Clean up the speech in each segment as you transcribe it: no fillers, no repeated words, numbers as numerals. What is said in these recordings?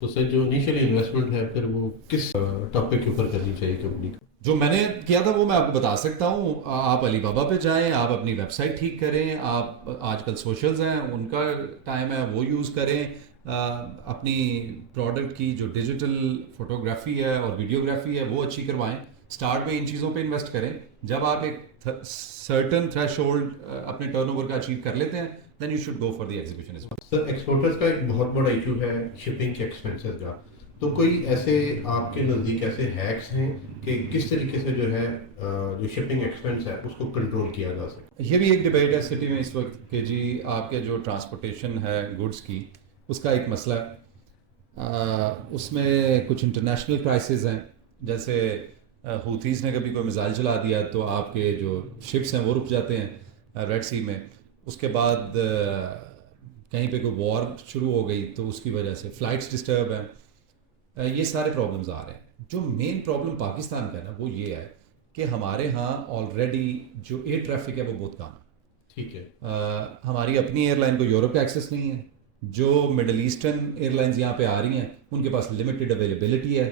तो सर जो initial investment है फिर वो किस टॉपिक के ऊपर करनी चाहिए कंपनी को? जो मैंने किया था वो मैं आपको बता सकता हूँ। आप अलीबाबा पे जाएं, आप अपनी वेबसाइट ठीक करें, आप आजकल सोशल्स हैं उनका टाइम है वो यूज़ करें। अपनी प्रोडक्ट की जो डिजिटल फोटोग्राफी है और वीडियोग्राफी है वो अच्छी करवाएं। स्टार्ट में इन चीज़ों पे इन्वेस्ट करें। जब आप एक सर्टन थ्रेशोल्ड अपने टर्नओवर का अचीव कर लेते हैं then you should go for the exhibition is. Sir exporters का एक बहुत बड़ा इशू है शिपिंग के एक्सपेंसेस का। तो कोई ऐसे आपके नज़दीक ऐसे हैक्स हैं कि किस तरीके से जो है जो शिपिंग एक्सपेंस है उसको कंट्रोल किया जा सके? ये भी एक डिबेट है सिटी में इस वक्त कि जी आपके जो ट्रांसपोर्टेशन है गुड्स की उसका एक मसला है। उसमें कुछ इंटरनेशनल क्राइसिस हैं। जैसे हूथीज़ ने कभी कोई मिसाइल चला दिया तो आपके जो शिप्स हैं वो रुक जाते हैं रेड सी में। उसके बाद कहीं पे कोई वॉर शुरू हो गई तो उसकी वजह से फ़्लाइट्स डिस्टर्ब हैं। ये सारे प्रॉब्लम्स आ रहे हैं। जो मेन प्रॉब्लम पाकिस्तान का है ना वो ये है कि हमारे यहाँ ऑलरेडी जो एयर ट्रैफिक है वो बहुत कम है। ठीक है। हमारी अपनी एयरलाइन को यूरोप का एक्सेस नहीं है। जो मिडल ईस्टर्न एयरलाइंस यहाँ पे आ रही हैं उनके पास लिमिटेड अवेलेबिलिटी है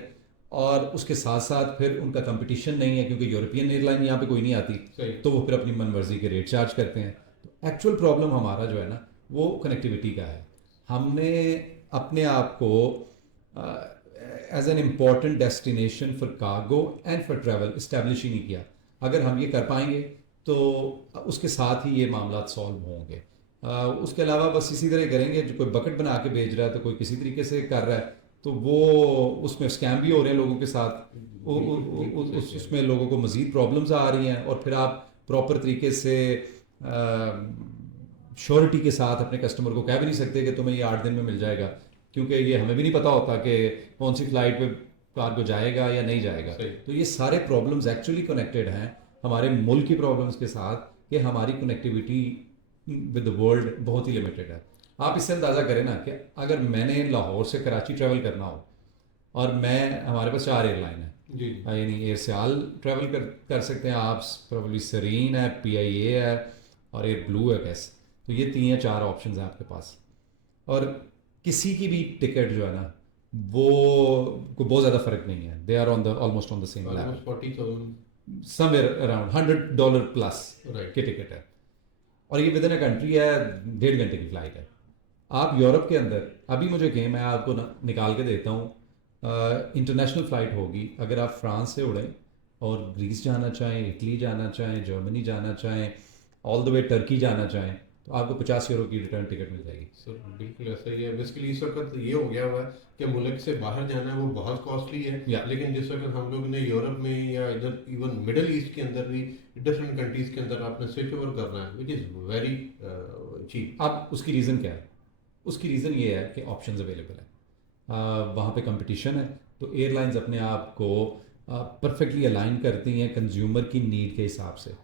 और उसके साथ साथ फिर उनका कंपटीशन नहीं है क्योंकि यूरोपियन एयरलाइन यहाँ पे कोई नहीं आती। सही। तो वो फिर अपनी मनमर्जी के रेट चार्ज करते हैं। तो एक्चुअल प्रॉब्लम हमारा जो है ना वो कनेक्टिविटी का है। हमने अपने आप को as an important destination for cargo and for travel establish ही नहीं किया। अगर हम ये कर पाएंगे तो उसके साथ ही ये मामला सॉल्व होंगे। उसके अलावा बस इसी तरह करेंगे। जो कोई बकेट बना के भेज रहा है तो कोई किसी तरीके से कर रहा है तो वो उसमें स्कैम भी हो रहे हैं लोगों के साथ। बिल्कुल बिल्कुल सही कह रहे उसमें लोगों को मज़ीद प्रॉब्लम्स आ रही हैं और फिर आप प्रॉपर तरीके से श्योरिटी के साथ अपने कस्टमर को कह भी नहीं सकते कि तुम्हें ये 8 दिन में मिल जाएगा क्योंकि ये हमें भी नहीं पता होता कि कौन सी फ्लाइट पे कार्गो जाएगा या नहीं जाएगा। सही। तो ये सारे प्रॉब्लम्स एक्चुअली कनेक्टेड हैं हमारे मुल्क की प्रॉब्लम्स के साथ कि हमारी कनेक्टिविटी विद द वर्ल्ड बहुत ही लिमिटेड है। आप इससे अंदाज़ा करें ना कि अगर मैंने लाहौर से कराची ट्रैवल करना हो और मैं हमारे पास 4 एयरलाइन है। जी। यानी एयर सयाल ट्रैवल कर सकते हैं आप, प्रोबेबली सरीन है, PIA है और एयर ब्लू है कैसे। तो ये 3 या 4 ऑप्शन हैं आपके पास। और किसी की भी टिकट जो है ना वो को बहुत ज़्यादा फर्क नहीं है। They are on the almost on the same level. Almost 40,000। Somewhere around $100 plus right. की टिकट है और ये विद इन अ कंट्री है। 1.5 घंटे की फ्लाइट है। आप यूरोप के अंदर अभी मुझे कहें मैं आपको निकाल के देता हूँ। इंटरनेशनल फ़्लाइट होगी अगर आप फ्रांस से उड़ें और ग्रीस जाना चाहें, इटली जाना चाहें, जर्मनी जाना चाहें, ऑल द वे टर्की जाना चाहें तो आपको €50 की रिटर्न टिकट मिल जाएगी। सर बिल्कुल ऐसा ही है। बेसिकली इस वक्त ये हो गया हुआ है कि मुल्क से बाहर जाना है वो बहुत कॉस्टली है। या लेकिन जिस वक्त हम लोग ने यूरोप में या इधर इवन मिडल ईस्ट के अंदर भी डिफरेंट कंट्रीज के अंदर आपने स्विच ओवर करना है विच इज़ वेरी चीप। अब उसकी रीज़न क्या है? उसकी रीज़न ये है कि ऑप्शंस अवेलेबल है। वहाँ पे कंपटीशन है तो एयरलाइंस अपने आप को परफेक्टली अलाइन करती हैं कंज्यूमर की नीड के हिसाब से।